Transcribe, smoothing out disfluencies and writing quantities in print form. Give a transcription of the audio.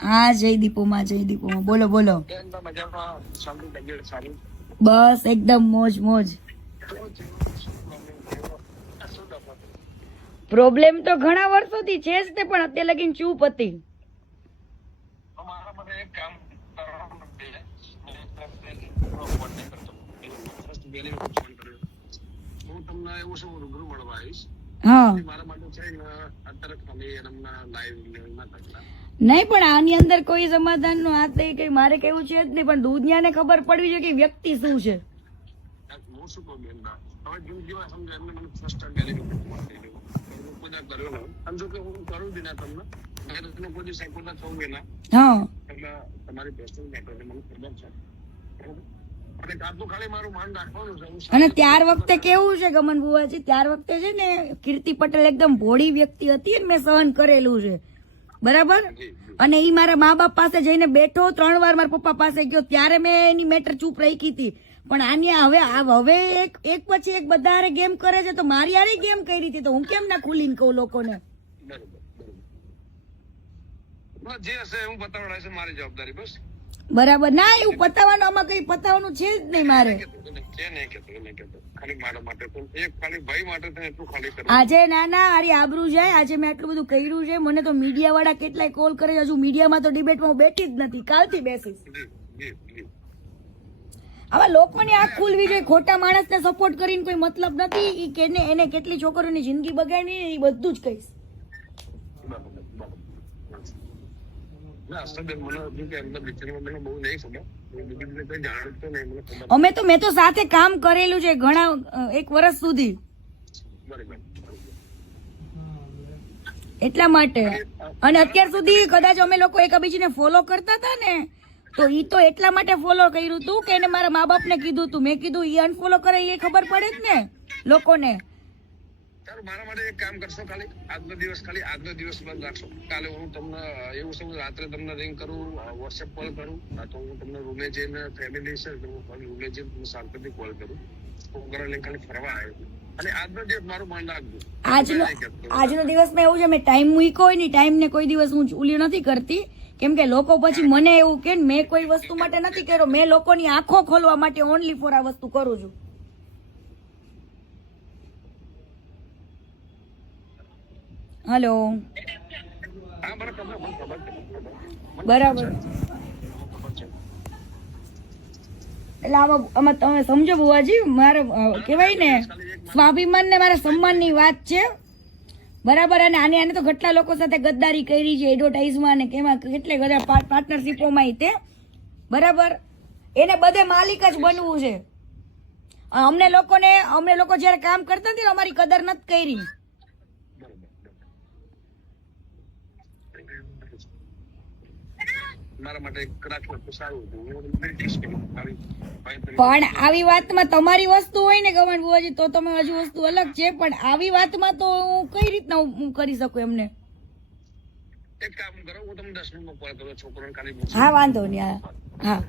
હા, જય દીપોમાં, જય દીપોમાં. બોલો બોલો. બસ એકદમ મોજ મોજ. પ્રોબ્લેમ તો ઘણા વર્ષોથી છે જ તે, પણ અત્યારે લગીને ચૂપ હતી. હા, નહીં પણ આની અંદર કોઈ સમાધાન નું આ તે કઈ મારે કેવું છે જ નહીં, પણ દુનિયાને ખબર પડવી જોઈએ કે વ્યક્તિ શું છે. હા, અને ત્યાર વખતે કેવું છે ગમન બુવાજી, ત્યાર વખતે છે ને કીર્તિ પટેલ એકદમ ભોળી વ્યક્તિ હતી ને મેં સહન કરેલું છે, બરાબર. અને ઈ મારા મા બાપ પાસે જઈને બેઠો, 3 વાર મારા પપ્પા પાસે ગયો, ત્યારે મેં એની મેટર ચૂપ રાખી હતી. પણ આની હવે એક પછી એક બધા હારે ગેમ કરે છે, તો મારી હારે ગેમ કરી હતી, તો હું કેમ ના ખુલીને કહું લોકોને. બરાબર ના, એવું પતાવવાનું આમાં કઈ પતાવવાનું છે જ નહીં મારે. આજે નાના હારી આબરૂ જાય, આજે મેં આટલું બધું કર્યું છે, મને તો મીડિયા વાળા કેટલાય કોલ કરે, હજુ મીડિયામાં તો ડિબેટમાં હું બેઠી જ નથી, કાલથી બેસીશ. આવા લોકોની આંખ ખુલવી જોઈએ, ખોટા માણસને સપોર્ટ કરીને કોઈ મતલબ નથી. ઈ કેને એને કેટલી છોકરીઓની જિંદગી બગાડી એ બધું જ કહીશ. મેં તો સાથે કામ કરેલું છે ઘણા 1 વર્ષ સુધી, એટલા માટે. અને અત્યાર સુધી કદાચ અમે લોકો એકબીજાને ફોલો કરતા હતા ને, તો ઈ તો એટલા માટે ફોલો કર્યું હતું કે એને મારા મા બાપ ને કીધું હતું. મેં કીધું ઈ અનફોલો કરે એ ખબર પડે જ ને લોકોને. મારા માટે એક કામ કરશો, ખાલી આજનો દિવસ બંધ રાખશો. કાલે હું તમને એવું સમજ રાત્રે તમને રિંગ કરું, વોટ્સએપ કોલ કરું, તો હું તમને રૂમે જઈને ફેમિલી છે રૂમે જઈને શાંતિથી કોલ કરું. છોકરા લઈને ખાલી ફરવા આવ્યો, અને આજનો દિવસ મારું માન રાખજો. આજનો દિવસમાં એવું છે, મેં ટાઈમ મૂક્યો હોય ને, ટાઈમ ને કોઈ દિવસ હું ઉલી નથી કરતી, કેમ કે લોકો પછી મને એવું કે મેં કોઈ વસ્તુ માટે નથી કર્યો, મેં લોકોની આંખો ખોલવા માટે ઓનલી ફોર આ વસ્તુ કરું છું. હેલો, બરાબર. એટલે આમાં તમે સમજો બુવાજી, મારે કેવાય ને સ્વાભિમાન ને મારા સન્માન ની વાત છે, બરાબર. અને આને તો કેટલા લોકો સાથે ગદ્દારી કરી છે, એડવર્ટાઇઝમાં ને કેમાં કેટલે બધા પાર્ટનરશિપોમાં તે, બરાબર. એને બધે માલિક જ બનવું છે. અમે લોકો જયારે કામ કરતા હતા અમારી કદર નથી કરી. પણ આવી વાતમાં તમારી વસ્તુ હોય ને ગમન બુવાજી, તો તમે હજુ વસ્તુ અલગ છે, પણ આવી વાતમાં તો હું કઈ રીતના હું કરી શકું એમને. એક કામ કરો, હું તમને 10 મિનિટમાં કોલ કરું, છોકરાને ખાલી. હા, વાંધો નહીં. હા.